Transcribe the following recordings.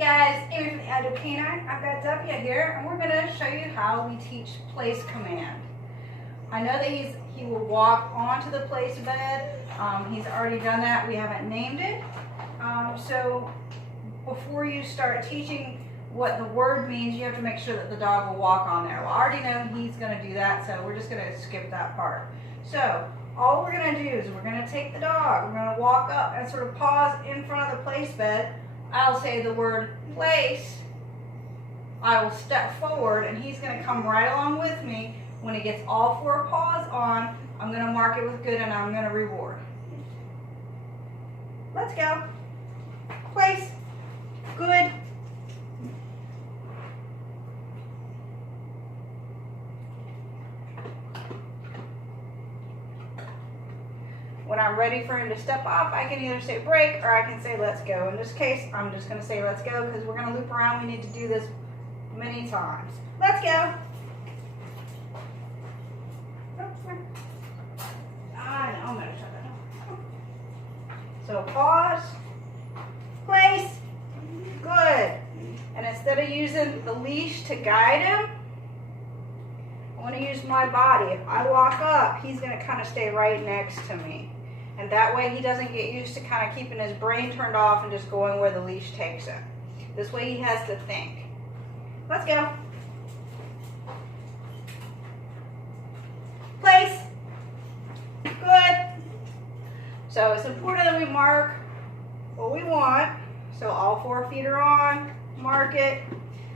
Guys, Amy from the Agile Canine. I've got W here, and we're going to show you how we teach place command. I know that he will walk onto the place bed. He's already done that. We haven't named it. So before you start teaching what the word means, you have to make sure that the dog will walk on there. Well, I already know he's going to do that, so we're just going to skip that part. So all we're going to do is we're going to take the dog. We're going to walk up and sort of pause in front of the place bed. I'll say the word place. I will step forward, and he's going to come right along with me. When he gets all four paws on, I'm going to mark it with good, and I'm going to reward. Let's go. Place. Good. When I'm ready for him to step off, I can either say break or I can say let's go. In this case, I'm just going to say let's go because we're going to loop around. We need to do this many times. Let's go. I know, I'm going to shut that down. So pause, place, good. And instead of using the leash to guide him, I want to use my body. If I walk up, he's going to kind of stay right next to me. And that way he doesn't get used to kind of keeping his brain turned off and just going where the leash takes him. This way he has to think. Let's go. Place. Good. So it's important that we mark what we want. So all 4 feet are on. Mark it.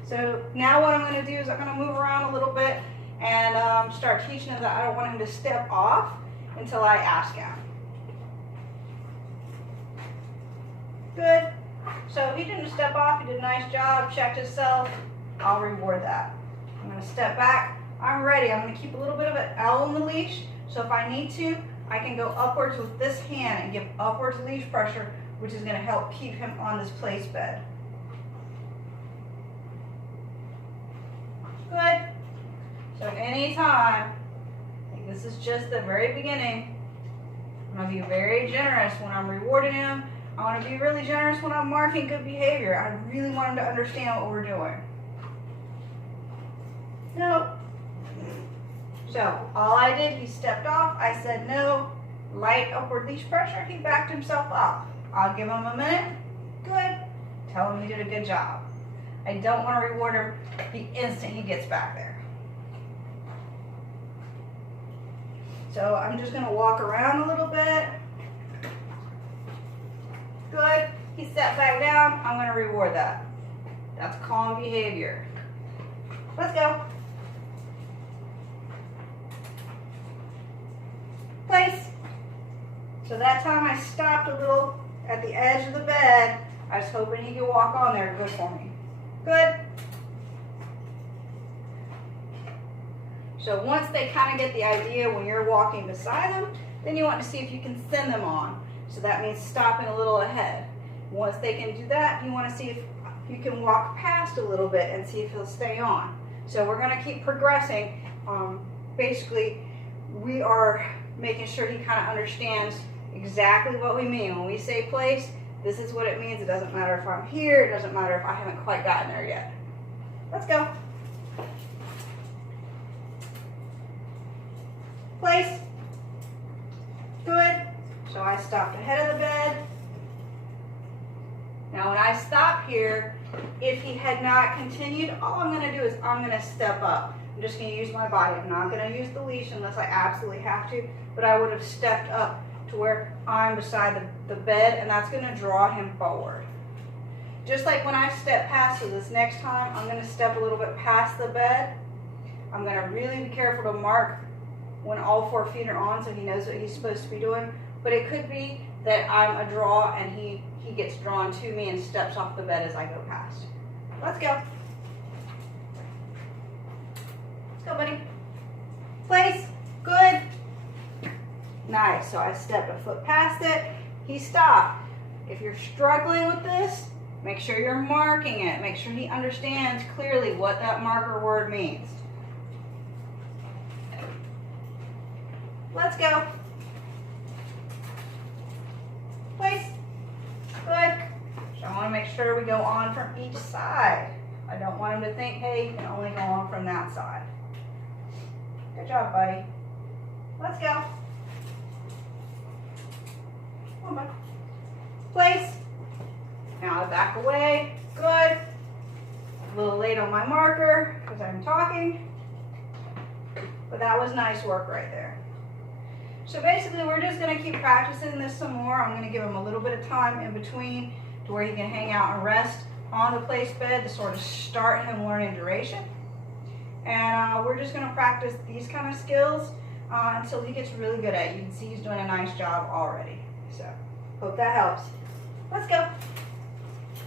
So now what I'm going to do is I'm going to move around a little bit and start teaching him that I don't want him to step off until I ask him. Good. So he didn't step off. He did a nice job. Checked himself. I'll reward that. I'm going to step back. I'm ready. I'm going to keep a little bit of an L on the leash. So if I need to, I can go upwards with this hand and give upwards leash pressure, which is going to help keep him on this place bed. Good. So anytime, this is just the very beginning, I'm going to be very generous when I'm rewarding him. I want to be really generous when I'm marking good behavior. I really want him to understand what we're doing. No. So all I did, he stepped off. I said no. Light upward leash pressure. He backed himself up. I'll give him a minute. Good. Tell him he did a good job. I don't want to reward him the instant he gets back there. So I'm just going to walk around a little bit. Good. He stepped back down. I'm going to reward that. That's calm behavior. Let's go. Place. So that time I stopped a little at the edge of the bed. I was hoping he could walk on there good for me. Good. So once they kind of get the idea when you're walking beside them, then you want to see if you can send them on. So that means stopping a little ahead. Once they can do that, you want to see if you can walk past a little bit and see if he'll stay on. So we're going to keep progressing. Basically, we are making sure he kind of understands exactly what we mean. When we say place, this is what it means. It doesn't matter if I'm here. It doesn't matter if I haven't quite gotten there yet. Let's go. Place. Good. So I stopped ahead of the bed. Now when I stop here, if he had not continued, all I'm going to do is I'm going to step up. I'm just going to use my body. I'm not going to use the leash unless I absolutely have to, but I would have stepped up to where I'm beside the bed, and that's going to draw him forward. Just like when I step past, so this next time, I'm going to step a little bit past the bed. I'm going to really be careful to mark when all 4 feet are on so he knows what he's supposed to be doing. But it could be that I'm a draw and he gets drawn to me and steps off the bed as I go past. Let's go. Let's go, buddy. Place. Good. Nice. So I stepped a foot past it. He stopped. If you're struggling with this, make sure you're marking it. Make sure he understands clearly what that marker word means. Let's go. Place. Good. So I want to make sure we go on from each side. I don't want him to think, hey, you can only go on from that side. Good job, buddy. Let's go. Come on, bud. Place. Now back away. Good. A little late on my marker because I'm talking. But that was nice work right there. So basically, we're just going to keep practicing this some more. I'm going to give him a little bit of time in between to where he can hang out and rest on the place bed to sort of start him learning duration. And we're just going to practice these kind of skills until he gets really good at it. You can see he's doing a nice job already. So hope that helps. Let's go.